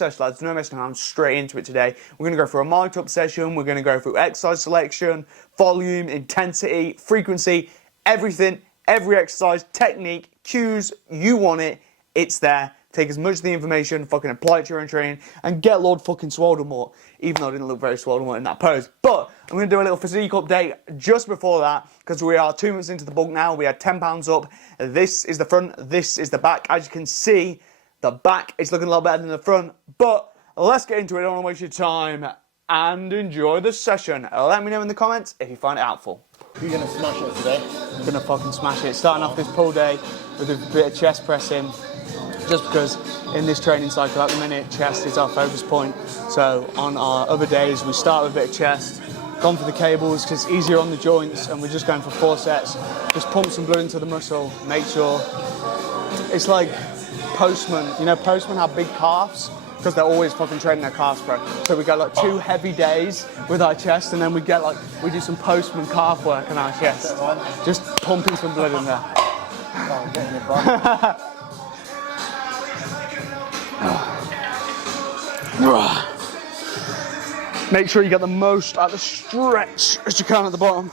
exercise, lads, no messing around, straight into it today. We're going to go through a mic'd up session, we're going to go through exercise selection, volume, intensity, frequency, everything, every exercise, technique, cues, you want it, it's there. Take as much of the information, fucking apply it to your own training, and get Lord fucking Swoldemort, even though I didn't look very Swoldemort in that pose. But I'm going to do a little physique update just before that, because we are 2 months into the bulk now. We had 10 pounds up. This is the front, this is the back. As you can see, the back is looking a lot better than the front. But let's get into it. I don't want to waste your time, and enjoy the session. Let me know in the comments if you find it helpful. You're going to smash it today? I'm going to fucking smash it. Starting off this pull day with a bit of chest pressing. Just because in this training cycle at the minute, chest is our focus point. So on our other days, we start with a bit of chest, gone for the cables because it's easier on the joints, and we're just going for 4 sets. Just pump some blood into the muscle, make sure. It's like postmen, you know, postmen have big calves because they're always fucking training their calves, bro. So we got like 2 heavy days with our chest, and then we get like, we do some postman calf work on our chest. Just pumping some blood in there. Oh, I'm getting it, bro. Make sure you get the most out of the stretch as you can at the bottom.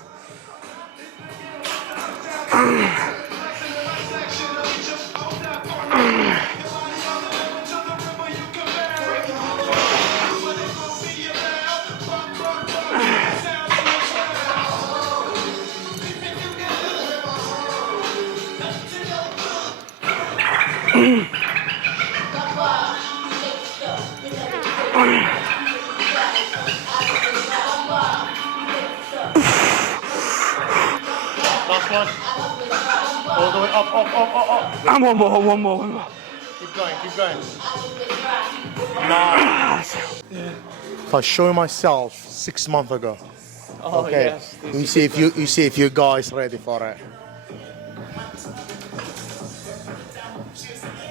Last one. All the way up. And one more. Keep going. Nice. If I show myself 6 months ago. Oh, okay. Yes. You see if you guys ready for it.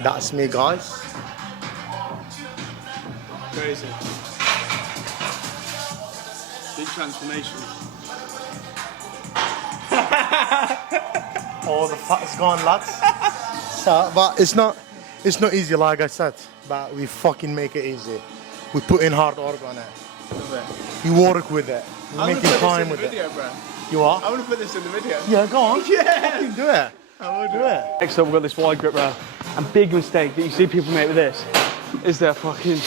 That's me, guys. Crazy. Big transformation. All the fat's gone, lads. So, but it's not easy, like I said. But we fucking make it easy. We put in hard work on it. You work with it. We're making time with it. Bro. You are? I want to put this in the video. Yeah, go on. Yeah. Fucking do it. I will do it. Next up, we've got this wide grip row. And big mistake that you see people make with this is they're fucking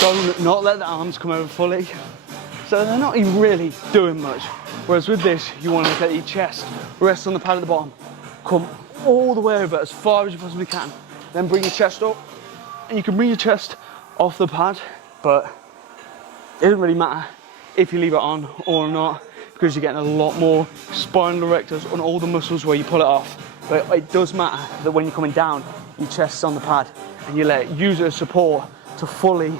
don't not let the arms come over fully. So they're not even really doing much. Whereas with this, you want to let your chest rest on the pad at the bottom, come all the way over as far as you possibly can, then bring your chest up, and you can bring your chest off the pad, but it doesn't really matter if you leave it on or not, because you're getting a lot more spinal erectors on all the muscles where you pull it off. But it does matter that when you're coming down, your chest is on the pad, and you use it as support to fully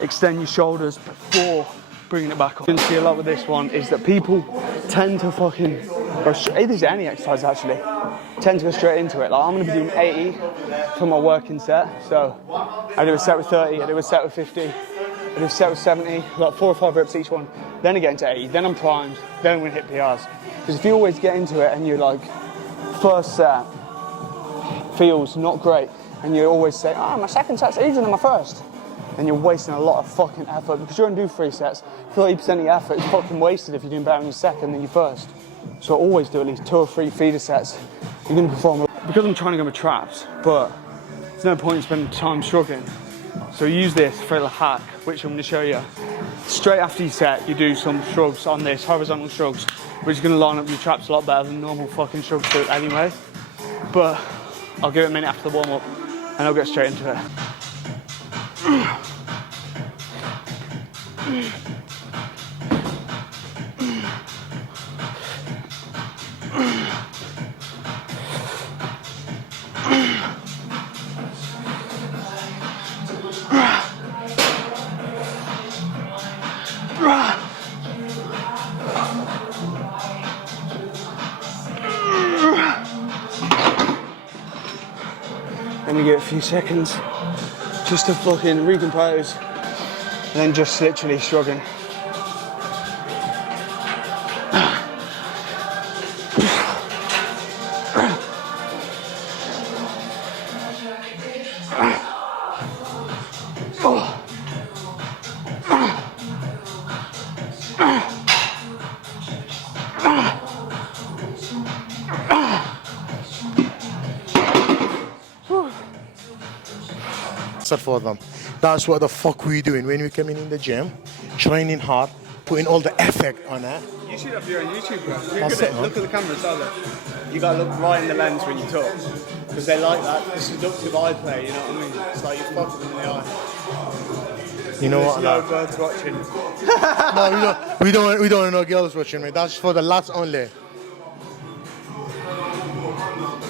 extend your shoulders before bringing it back up. You can see a lot with this one is that people tend to fucking go straight, this is any exercise actually, tend to go straight into it. Like I'm gonna be doing 80 for my working set. So I do a set with 30, I do a set with 50, I do a set with 70, like 4 or 5 reps each one. Then I get into 80, then I'm primed, then I'm gonna hit PRs. Because if you always get into it and you're like, first set feels not great, and you always say, my second set's easier than my first, then you're wasting a lot of fucking effort, because you're gonna do 3 sets, 30% of your effort is fucking wasted if you're doing better in your second than your first. So always do at least 2 or 3 feeder sets. You're gonna perform. Because I'm trying to go with traps, but there's no point in spending time struggling. So use this for a little hack, which I'm gonna show you. Straight after you set, you do some shrugs on this, horizontal shrugs, which is gonna line up your traps a lot better than normal fucking shrugs do anyway. But I'll give it a minute after the warm up, and I'll get straight into it. Then you get a few seconds just to fucking recompose, and then just literally shrugging. For them. That's what the fuck we're doing when we come in the gym, training hard, putting all the effort on it. You should have your own YouTube, bro. That's it, man. Look at the camera, Tyler. You gotta look right in the lens when you talk. Because they like that seductive eye play, you know what I mean? It's like you're fucking them in the eye. You know what? There's no birds watching. No, we don't want no girls watching me. That's for the lads only.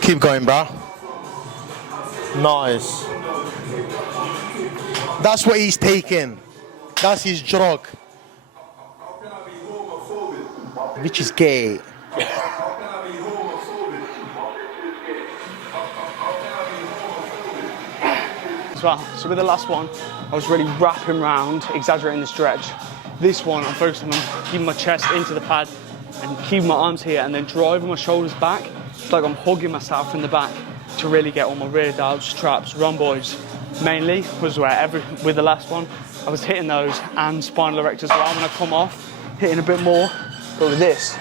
Keep going, bro. Nice. That's what he's taking. That's his drug. Which is gay. Well, so with the last one, I was really wrapping round, exaggerating the stretch. This one, I'm focusing on keeping my chest into the pad and keeping my arms here and then driving my shoulders back. It's like I'm hugging myself from the back to really get all my rear delts, traps, rhomboids. Mainly was with the last one, I was hitting those and spinal erectors as well when I come off, hitting a bit more. But with this,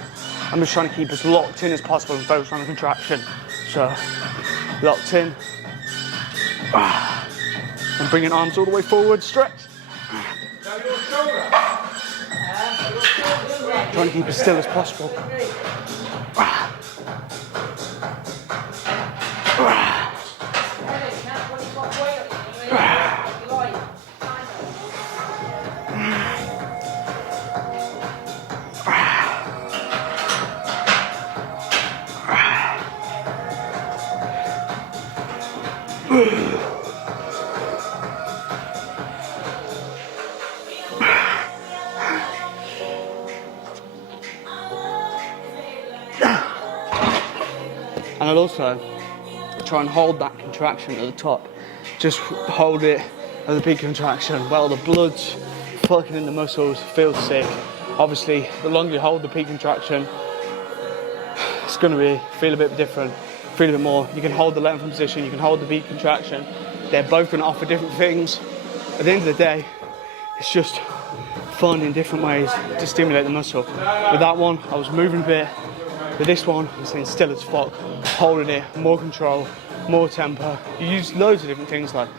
I'm just trying to keep as locked in as possible and focus on the contraction. So, locked in. And bringing arms all the way forward, stretch. Trying to keep as still as possible. And I'll also try and hold that contraction at the top. Just hold it at the big contraction. Well, the blood's fucking in the muscles, feels sick. Obviously, the longer you hold the peak contraction, it's gonna feel a bit different, feel a bit more. You can hold the length position, you can hold the peak contraction. They're both gonna offer different things. At the end of the day, it's just finding different ways to stimulate the muscle. With that one, I was moving a bit. With this one, I'm staying still as fuck, holding it, more control, more tempo. You use loads of different things like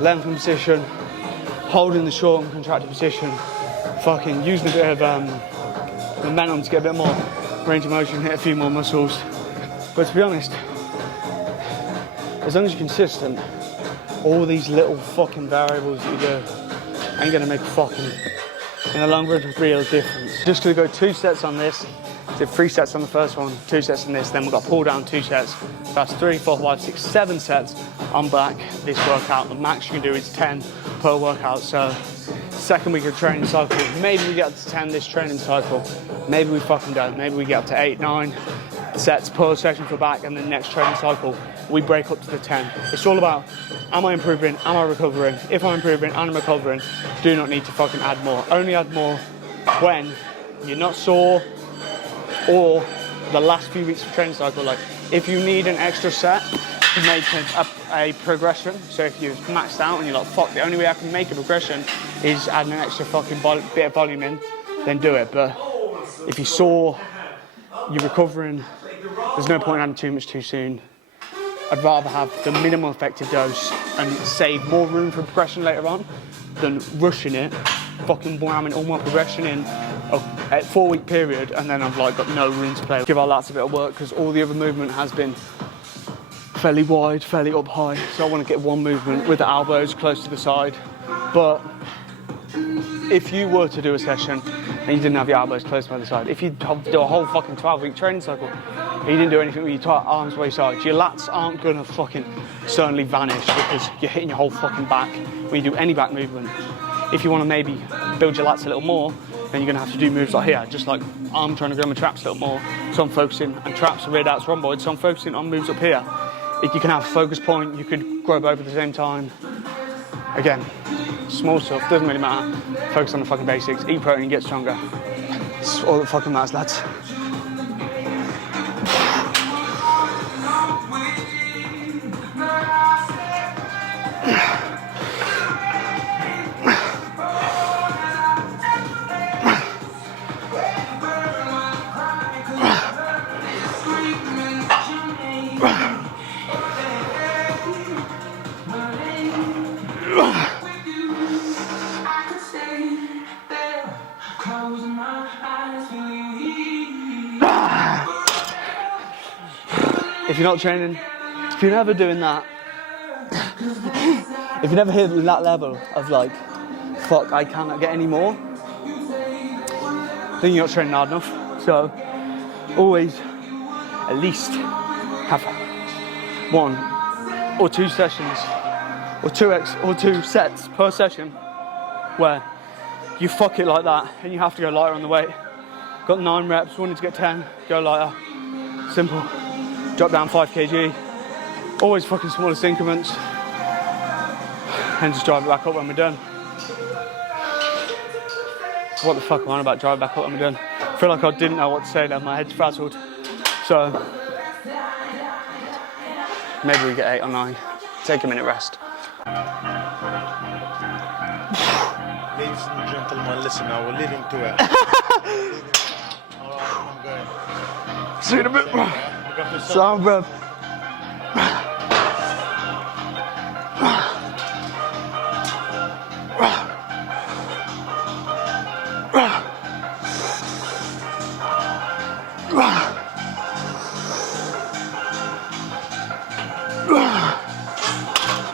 length and position, holding the short and contracted position, fucking using a bit of momentum to get a bit more range of motion, hit a few more muscles. But to be honest, as long as you're consistent, all these little fucking variables that you do ain't gonna make a fucking, in the long run, a real difference. Just gonna go 2 sets on this. Did 3 sets on the first one, 2 sets on this, then we've got pull down 2 sets. That's 3, 4, 5, 6, 7 sets on back this workout. The max you can do is 10 per workout. So second week of training cycle, maybe we get up to 10 this training cycle. Maybe we fucking don't. Maybe we get up to 8, 9 sets per session for back, and then next training cycle, we break up to the 10. It's all about, am I improving, am I recovering? If I'm improving and I'm recovering, do not need to fucking add more. Only add more when you're not sore, or the last few weeks of training cycle. Like if you need an extra set to make a progression, so if you've maxed out and you're like, fuck, the only way I can make a progression is adding an extra fucking bit of volume in, then do it. But if you saw you're recovering, there's no point adding too much too soon. I'd rather have the minimal effective dose and save more room for progression later on than rushing it, fucking whamming all my progression in a 4-week period, and then I've like got no room to play. Give our lats a bit of work because all the other movement has been fairly wide, fairly up high. So I want to get one movement with the elbows close to the side. But if you were to do a session and you didn't have your elbows close by the side, if you do a whole fucking 12-week training cycle and you didn't do anything with your arms by your side, your lats aren't gonna fucking suddenly vanish because you're hitting your whole fucking back when you do any back movement. If you want to maybe build your lats a little more, then you're going to have to do moves like here, just like I'm trying to grow my traps a little more. So I'm focusing on traps, rear delts, rhomboids, so I'm focusing on moves up here. If you can have a focus point, you could grow both at the same time. Again, small stuff, doesn't really matter. Focus on the fucking basics, eat protein, get stronger. It's all that fucking matters, lads. If you're not training, if you're never doing that, if you never hit that level of like, fuck, I cannot get any more, then you're not training hard enough. So always at least have 1 or 2 sessions or 2 sets per session where you fuck it like that and you have to go lighter on the weight. Got 9 reps, wanted to get 10, go lighter. Simple. Drop down 5 kg. Always fucking smallest increments. And just drive it back up when we're done. What the fuck am I on about drive back up when we're done? I feel like I didn't know what to say then, my head's frazzled. So, maybe we get 8 or 9. Take a minute rest. Ladies and gentlemen, listen now, we're leaving to it. Alright, I'm going. See you in a bit. Sound, bro.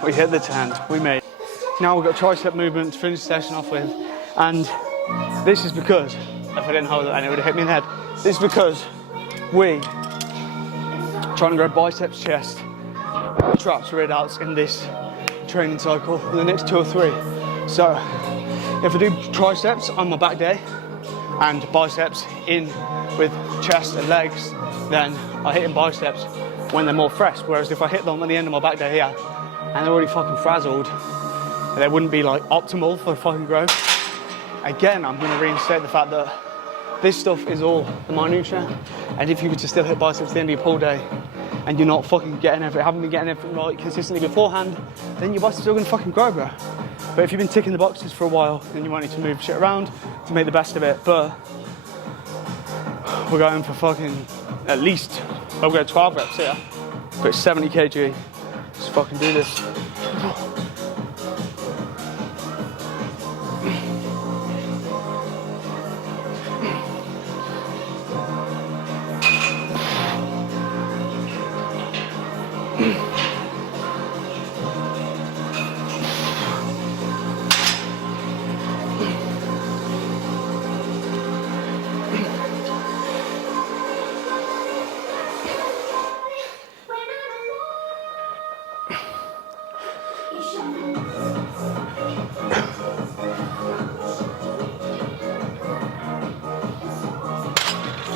We hit the 10, we made it. Now we've got tricep movement to finish the session off with, and this is because, if I didn't hold it and it would have hit me in the head, this is because we trying to grow biceps, chest, traps, rear delts in this training cycle for the next 2 or 3. So if I do triceps on my back day and biceps in with chest and legs, then I hit in biceps when they're more fresh. Whereas if I hit them at the end of my back day here and they're already fucking frazzled, they wouldn't be like optimal for fucking growth. Again, I'm gonna reinstate the fact that this stuff is all the minutia, and if you were to still hit biceps at the end of your pull day and you're not fucking getting everything, haven't been getting everything right consistently beforehand, then your biceps are gonna fucking grow, bro. But if you've been ticking the boxes for a while, then you might need to move shit around to make the best of it. But we're going for fucking at least, well, we're going 12 reps here, but it's 70 kg. Let's fucking do this.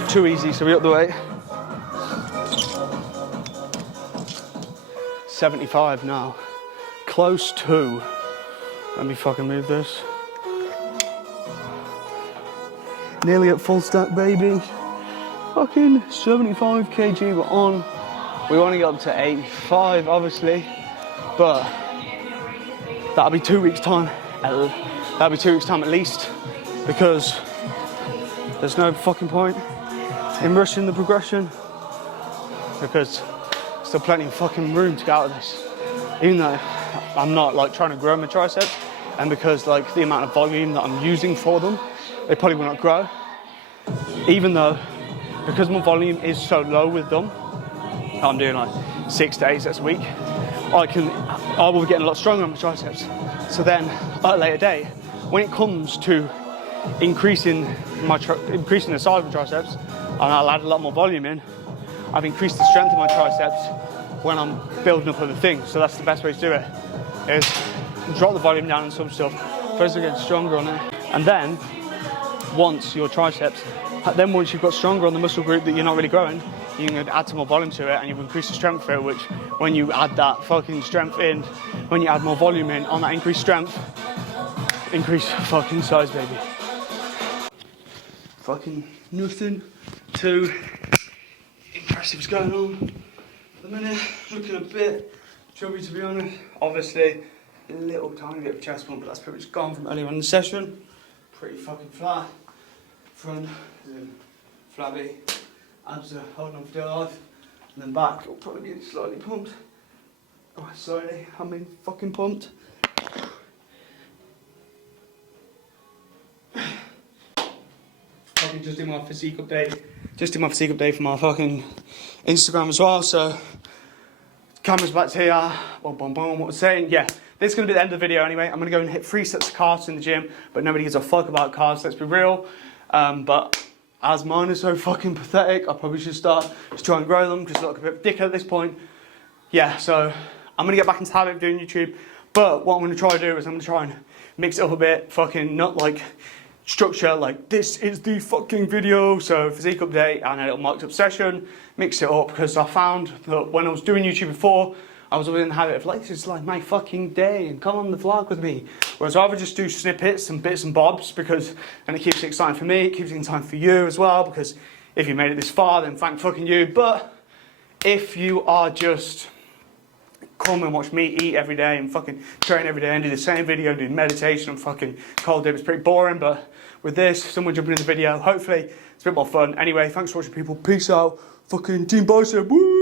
Too easy, so we up the weight. 75 now. Close to. Let me fucking move this. Nearly at full stack, baby. Fucking 75 kg we're on. We want to get up to 85, obviously, but that'll be 2 weeks' time. That'll be 2 weeks' time at least, because there's no fucking point in rushing the progression, because there's still plenty of fucking room to get out of this. Even though I'm not like trying to grow my triceps, and because like the amount of volume that I'm using for them, they probably will not grow. Even though, because my volume is so low with them, I'm doing like 6 to 8 sets a week, I will be getting a lot stronger on my triceps. So then at a later date, when it comes to increasing the size of my triceps, and I'll add a lot more volume in, I've increased the strength of my triceps when I'm building up other things. So that's the best way to do it, is drop the volume down on some stuff, first to get stronger on it, and then once you've got stronger on the muscle group that you're not really growing, you can add some more volume to it and you increase the strength for it, which when you add that fucking strength in, when you add more volume in on that increased strength, increase fucking size, baby. Fucking nothing too impressive's going on at the minute. Looking a bit chubby, to be honest. Obviously, a little tiny bit of chest bump, but that's pretty much gone from earlier in the session. Pretty fucking flat. Front is in flabby. Abs are holding on for dear life. And then back will probably be slightly pumped. Oh, slowly, I mean fucking pumped. fucking just did my physique update. Just did my physique update for my fucking Instagram as well. So camera's back to here. Boom, boom, boom. What was I saying? Yeah, this is gonna be the end of the video anyway. I'm gonna go and hit 3 sets of calves in the gym, but nobody gives a fuck about calves. Let's be real. But as mine is so fucking pathetic, I probably should start just trying to grow them. Just look a bit ridiculous at this point. Yeah, so I'm gonna get back into the habit of doing YouTube. But what I'm gonna try to do is I'm gonna try and mix it up a bit. Fucking not like structure like this is the fucking video. So physique update and a little mic'd up session. Mix it up because I found that when I was doing YouTube before, I was always in the habit of like, this is like my fucking day and come on the vlog with me. Whereas I'd rather just do snippets and bits and bobs because then it keeps it exciting for me, it keeps it exciting for you as well, because if you made it this far, then thank fucking you. But if you are just come and watch me eat every day and fucking train every day and do the same video and do meditation and fucking cold dip, it's pretty boring. But with this, someone jumping in the video, hopefully it's a bit more fun. Anyway, thanks for watching, people. Peace out. Fucking Team Bicep. Woo!